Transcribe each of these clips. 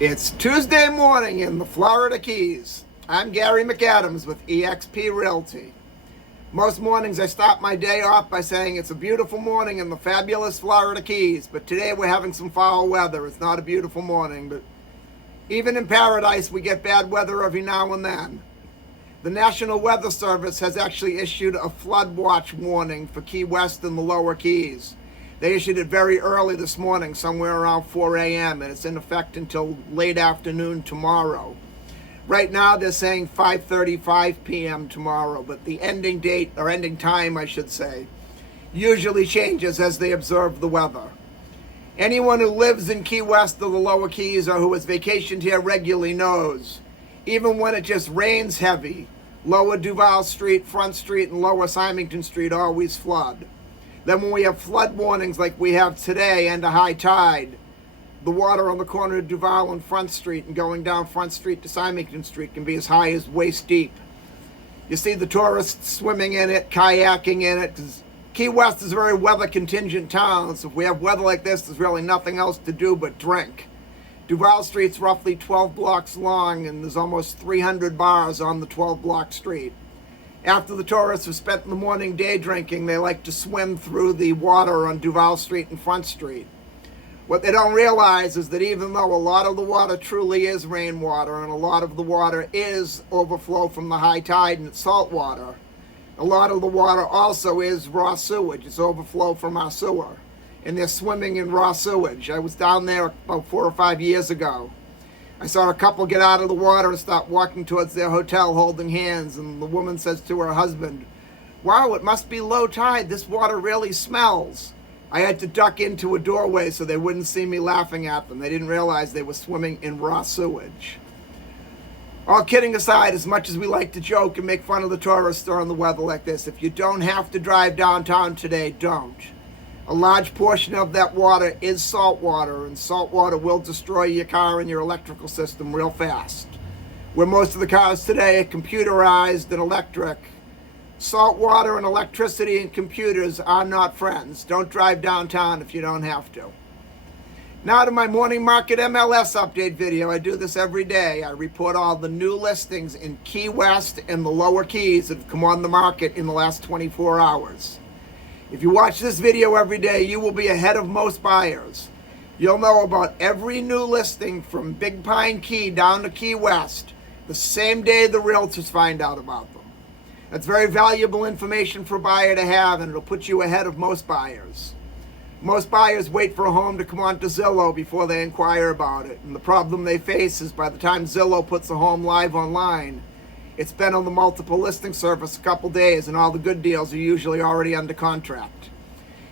It's Tuesday morning in the Florida Keys. I'm Gary McAdams with eXp Realty. Most mornings I start my day off by saying it's a beautiful morning in the fabulous Florida Keys, but today we're having some foul weather. It's not a beautiful morning, but even in paradise we get bad weather every now and then. The National Weather Service has actually issued a flood watch warning for Key West and the lower Keys. They issued it very early this morning, somewhere around 4 a.m., and it's in effect until late afternoon tomorrow. Right now, they're saying 5:35 p.m. tomorrow, but the ending date, or ending time, I should say, usually changes as they observe the weather. Anyone who lives in Key West or the lower Keys or who has vacationed here regularly knows, even when it just rains heavy, lower Duval Street, Front Street, and lower Symington Street always flood. Then when we have flood warnings like we have today and a high tide, the water on the corner of Duval and Front Street and going down Front Street to Symington Street can be as high as waist deep. You see the tourists swimming in it, kayaking in it, because Key West is a very weather contingent town, so if we have weather like this, there's really nothing else to do but drink. Duval Street's roughly 12 blocks long and there's almost 300 bars on the 12-block street. After the tourists have spent the morning day drinking, they like to swim through the water on Duval Street and Front Street. What they don't realize is that even though a lot of the water truly is rainwater and a lot of the water is overflow from the high tide and it's salt water, a lot of the water also is raw sewage. It's overflow from our sewer. And they're swimming in raw sewage. I was down there about 4 or 5 years ago. I saw a couple get out of the water and start walking towards their hotel holding hands, and the woman says to her husband, "Wow, it must be low tide. This water really smells." I had to duck into a doorway so they wouldn't see me laughing at them. They didn't realize they were swimming in raw sewage. All kidding aside, as much as we like to joke and make fun of the tourists during the weather like this, if you don't have to drive downtown today, don't. A large portion of that water is salt water, and salt water will destroy your car and your electrical system real fast. Where most of the cars today are computerized and electric, salt water and electricity and computers are not friends. Don't drive downtown if you don't have to. Now to my morning market MLS update video. I do this every day. I report all the new listings in Key West and the lower Keys that have come on the market in the last 24 hours. If you watch this video every day, you will be ahead of most buyers. You'll know about every new listing from Big Pine Key down to Key West the same day the realtors find out about them. That's very valuable information for a buyer to have, and it'll put you ahead of most buyers. Most buyers wait for a home to come onto Zillow before they inquire about it, and the problem they face is by the time Zillow puts a home live online, it's been on the multiple listing service a couple days and all the good deals are usually already under contract.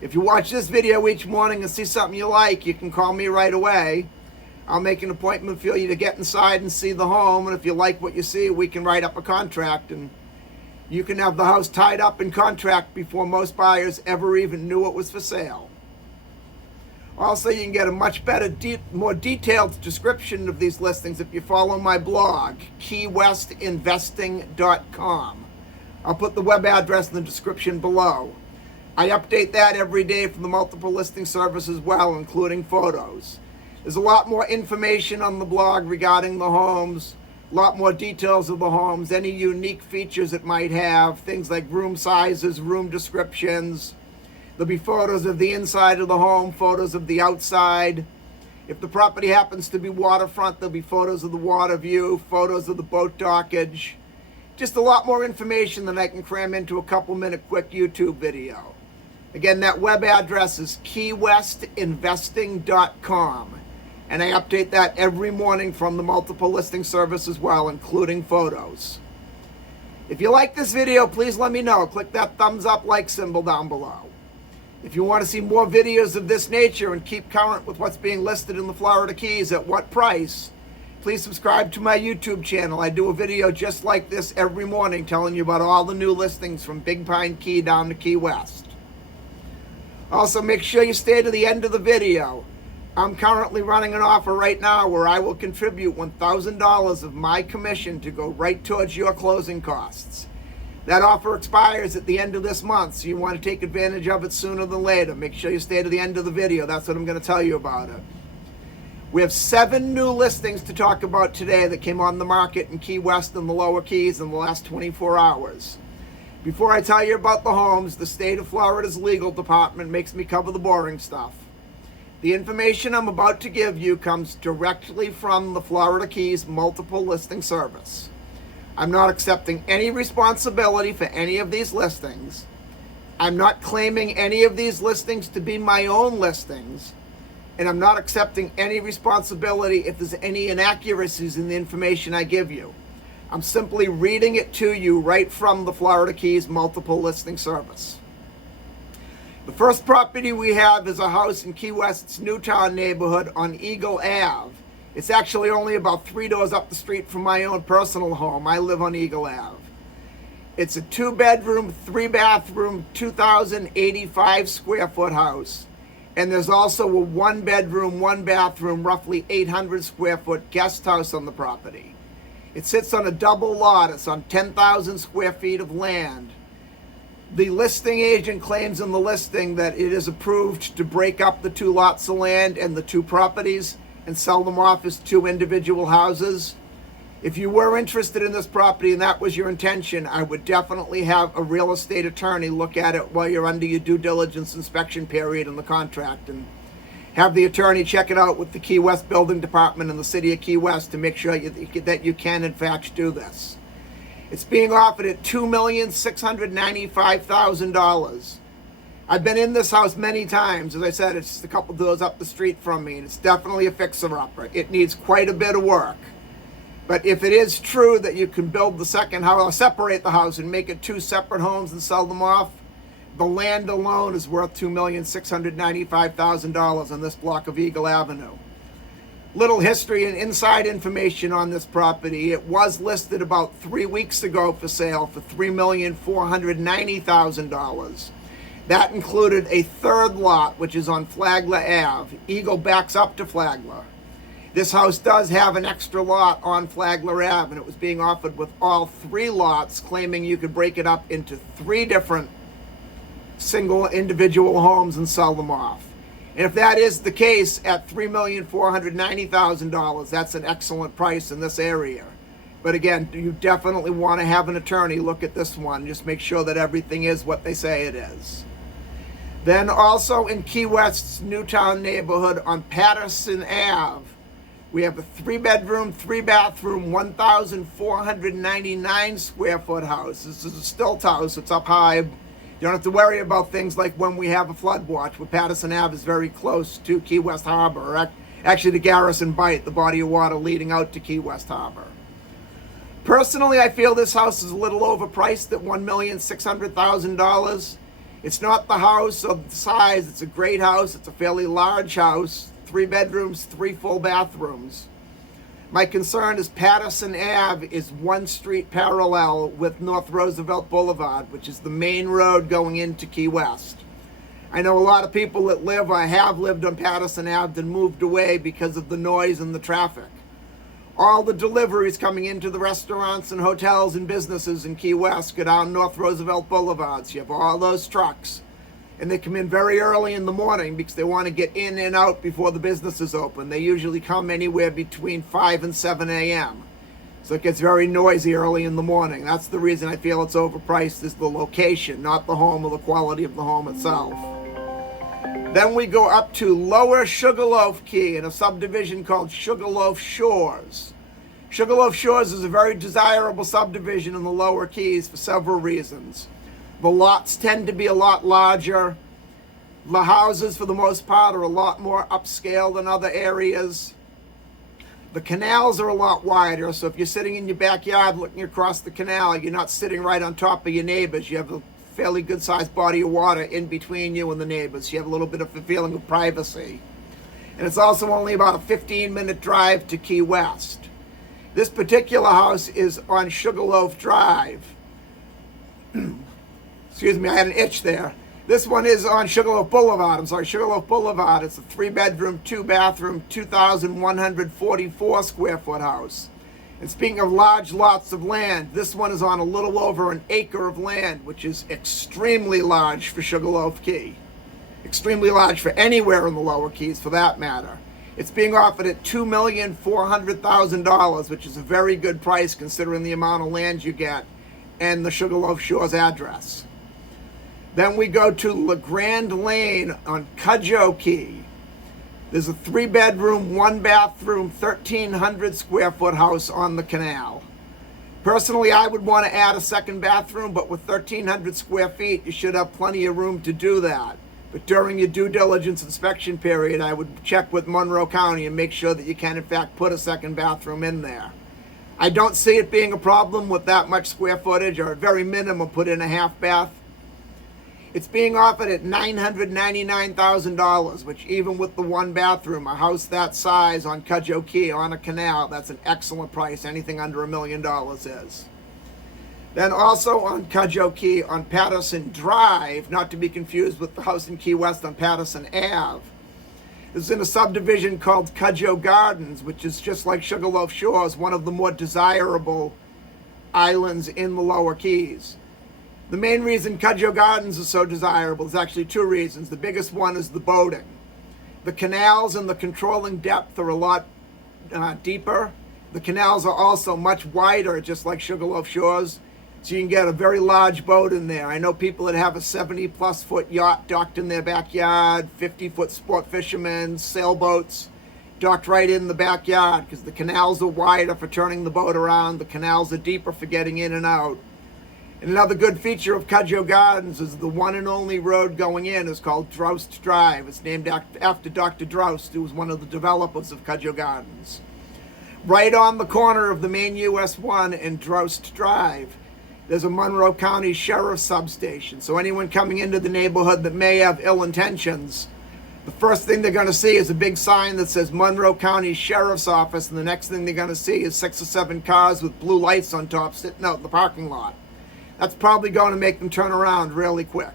If you watch this video each morning and see something you like, you can call me right away. I'll make an appointment for you to get inside and see the home, and if you like what you see, we can write up a contract and you can have the house tied up in contract before most buyers ever even knew it was for sale. Also, you can get a much better, more detailed description of these listings if you follow my blog, keywestinvesting.com. I'll put the web address in the description below. I update that every day from the multiple listing service as well, including photos. There's a lot more information on the blog regarding the homes, a lot more details of the homes, any unique features it might have, things like room sizes, room descriptions. There'll be photos of the inside of the home, photos of the outside. If the property happens to be waterfront, there'll be photos of the water view, photos of the boat dockage. Just a lot more information than I can cram into a couple-minute quick YouTube video. Again, that web address is keywestinvesting.com. And I update that every morning from the multiple listing service as well, including photos. If you like this video, please let me know. Click that thumbs up like symbol down below. If you want to see more videos of this nature and keep current with what's being listed in the Florida Keys at what price, please subscribe to my YouTube channel. I do a video just like this every morning telling you about all the new listings from Big Pine Key down to Key West. Also, make sure you stay to the end of the video. I'm currently running an offer right now where I will contribute $1,000 of my commission to go right towards your closing costs. That offer expires at the end of this month, so you want to take advantage of it sooner than later. Make sure you stay to the end of the video. That's what I'm going to tell you about it. We have 7 new listings to talk about today that came on the market in Key West and the Lower Keys in the last 24 hours. Before I tell you about the homes, the state of Florida's legal department makes me cover the boring stuff. The information I'm about to give you comes directly from the Florida Keys Multiple Listing Service. I'm not accepting any responsibility for any of these listings. I'm not claiming any of these listings to be my own listings. And I'm not accepting any responsibility if there's any inaccuracies in the information I give you. I'm simply reading it to you right from the Florida Keys Multiple Listing Service. The first property we have is a house in Key West's Newtown neighborhood on Eagle Ave. It's actually only about 3 doors up the street from my own personal home. I live on Eagle Ave. It's a 2-bedroom, 3-bathroom, 2,085 square foot house. And there's also a 1-bedroom, 1-bathroom, roughly 800 square foot guest house on the property. It sits on a double lot. It's on 10,000 square feet of land. The listing agent claims in the listing that it is approved to break up the 2 lots of land and the 2 properties and sell them off as 2 individual houses. If you were interested in this property and that was your intention, I would definitely have a real estate attorney look at it while you're under your due diligence inspection period in the contract, and have the attorney check it out with the Key West Building Department in the city of Key West to make sure that you can in fact do this. It's being offered at $2,695,000. I've been in this house many times. As I said, it's just a couple doors up the street from me, and it's definitely a fixer-upper. It needs quite a bit of work. But if it is true that you can build the second house, or separate the house and make it 2 separate homes and sell them off, the land alone is worth $2,695,000 on this block of Eagle Avenue. Little history and inside information on this property. It was listed about 3 weeks ago for sale for $3,490,000. That included a 3rd lot, which is on Flagler Ave. Eagle backs up to Flagler. This house does have an extra lot on Flagler Ave, and it was being offered with all 3 lots, claiming you could break it up into 3 different single individual homes and sell them off. And if that is the case at $3,490,000, that's an excellent price in this area. But again, you definitely want to have an attorney look at this one. Just make sure that everything is what they say it is. Then also in Key West's Newtown neighborhood on Patterson Ave, we have a 3-bedroom, 3-bathroom, 1,499 square foot house. This is a stilt house. It's up high. You don't have to worry about things like when we have a flood watch, where Patterson Ave is very close to Key West Harbor, actually the Garrison Bight, the body of water leading out to Key West Harbor. Personally, I feel this house is a little overpriced at $1,600,000. It's not the house of the size. It's a great house. It's a fairly large house. 3 bedrooms, 3 full bathrooms. My concern is Patterson Ave is 1 street parallel with North Roosevelt Boulevard, which is the main road going into Key West. I know a lot of people that live or have lived on Patterson Ave and moved away because of the noise and the traffic. All the deliveries coming into the restaurants and hotels and businesses in Key West go down North Roosevelt Boulevard. So you have all those trucks. And they come in very early in the morning because they want to get in and out before the businesses open. They usually come anywhere between 5 and 7 a.m. So it gets very noisy early in the morning. That's the reason I feel it's overpriced, is the location, not the home or the quality of the home itself. Then we go up to Lower Sugarloaf Key in a subdivision called Sugarloaf Shores. Sugarloaf Shores is a very desirable subdivision in the Lower Keys for several reasons. The lots tend to be a lot larger. The houses, for the most part, are a lot more upscale than other areas. The canals are a lot wider, so if you're sitting in your backyard looking across the canal, you're not sitting right on top of your neighbors. You have a fairly good-sized body of water in between you and the neighbors. You have a little bit of a feeling of privacy. And it's also only about a 15-minute drive to Key West. This particular house is on Sugarloaf Drive. Excuse me, I had an itch there. This one is on Sugarloaf Boulevard. Sugarloaf Boulevard. It's a 3-bedroom, 2-bathroom, 2,144 square foot house. And speaking of large lots of land, this one is on a little over an acre of land, which is extremely large for Sugarloaf Key. Extremely large for anywhere in the Lower Keys, for that matter. It's being offered at $2,400,000, which is a very good price considering the amount of land you get and the Sugarloaf Shores address. Then we go to LeGrand Lane on Cudjoe Key. There's a 3-bedroom, 1-bathroom, 1,300 square foot house on the canal. Personally, I would want to add a second bathroom, but with 1,300 square feet, you should have plenty of room to do that. But during your due diligence inspection period, I would check with Monroe County and make sure that you can, in fact, put a second bathroom in there. I don't see it being a problem with that much square footage, or at very minimum, put in a half bath. It's being offered at $999,000, which even with the 1 bathroom, a house that size on Cudjoe Key on a canal, that's an excellent price. Anything under $1 million is. Then also on Cudjoe Key on Patterson Drive, not to be confused with the house in Key West on Patterson Ave. This is in a subdivision called Cudjoe Gardens, which is just like Sugarloaf Shores, one of the more desirable islands in the Lower Keys. The main reason Cudjoe Gardens is so desirable is actually 2 reasons. The biggest one is the boating. The canals and the controlling depth are a lot deeper. The canals are also much wider, just like Sugarloaf Shores, so you can get a very large boat in there. I know people that have a 70-plus foot yacht docked in their backyard, 50-foot sport fishermen, sailboats docked right in the backyard because the canals are wider for turning the boat around. The canals are deeper for getting in and out. And another good feature of Cudjoe Gardens is the one and only road going in is called Droust Drive. It's named after Dr. Droust, who was one of the developers of Cudjoe Gardens. Right on the corner of the main US 1 and Droust Drive, there's a Monroe County Sheriff's substation. So anyone coming into the neighborhood that may have ill intentions, the first thing they're going to see is a big sign that says Monroe County Sheriff's Office, and the next thing they're going to see is 6 or 7 cars with blue lights on top sitting out in the parking lot. That's probably going to make them turn around really quick.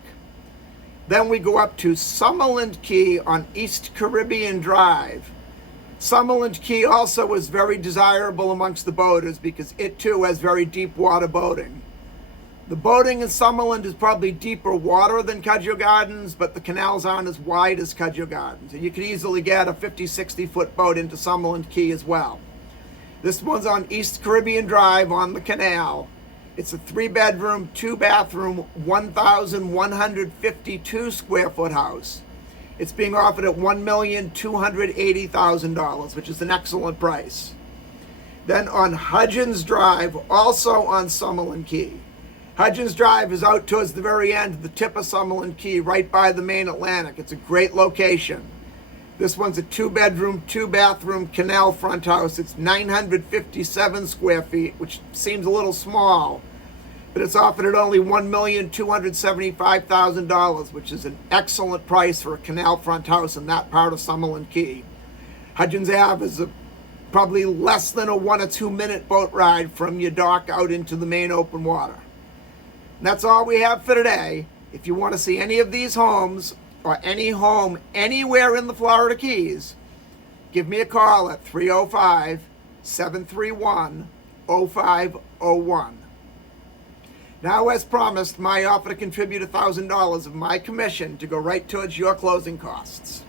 Then we go up to Summerland Key on East Caribbean Drive. Summerland Key also is very desirable amongst the boaters because it too has very deep water boating. The boating in Summerland is probably deeper water than Cudjoe Gardens, but the canals aren't as wide as Cudjoe Gardens. And you could easily get a 50, 60-foot boat into Summerland Key as well. This one's on East Caribbean Drive on the canal. It's a 3-bedroom, 2-bathroom, 1,152 square foot house. It's being offered at $1,280,000, which is an excellent price. Then on Hudgens Drive, also on Summerland Key. Hudgens Drive is out towards the very end of the tip of Summerland Key, right by the main Atlantic. It's a great location. This one's a 2-bedroom, 2-bathroom canal front house. It's 957 square feet, which seems a little small, but it's offered at only $1,275,000, which is an excellent price for a canal front house in that part of Summerland Key. Hudgens Ave is probably less than a 1 or 2 minute boat ride from your dock out into the main open water. And that's all we have for today. If you want to see any of these homes or any home anywhere in the Florida Keys, give me a call at 305-731-0501. Now, as promised, my offer to contribute $1,000 of my commission to go right towards your closing costs.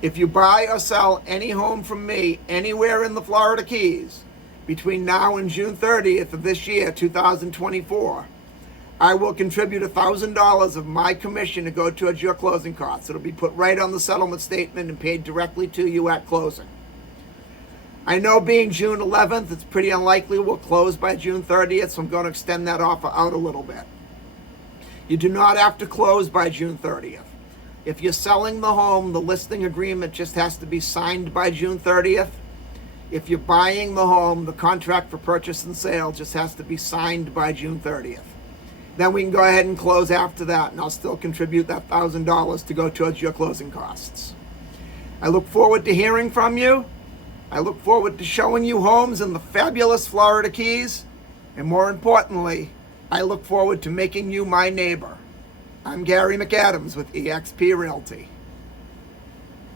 If you buy or sell any home from me anywhere in the Florida Keys between now and June 30th of this year, 2024, I will contribute $1,000 of my commission to go towards your closing costs. It'll be put right on the settlement statement and paid directly to you at closing. I know being June 11th, it's pretty unlikely we'll close by June 30th, so I'm going to extend that offer out a little bit. You do not have to close by June 30th. If you're selling the home, the listing agreement just has to be signed by June 30th. If you're buying the home, the contract for purchase and sale just has to be signed by June 30th. Then we can go ahead and close after that, and I'll still contribute that $1,000 to go towards your closing costs. I look forward to hearing from you. I look forward to showing you homes in the fabulous Florida Keys. And more importantly, I look forward to making you my neighbor. I'm Gary McAdams with eXp Realty.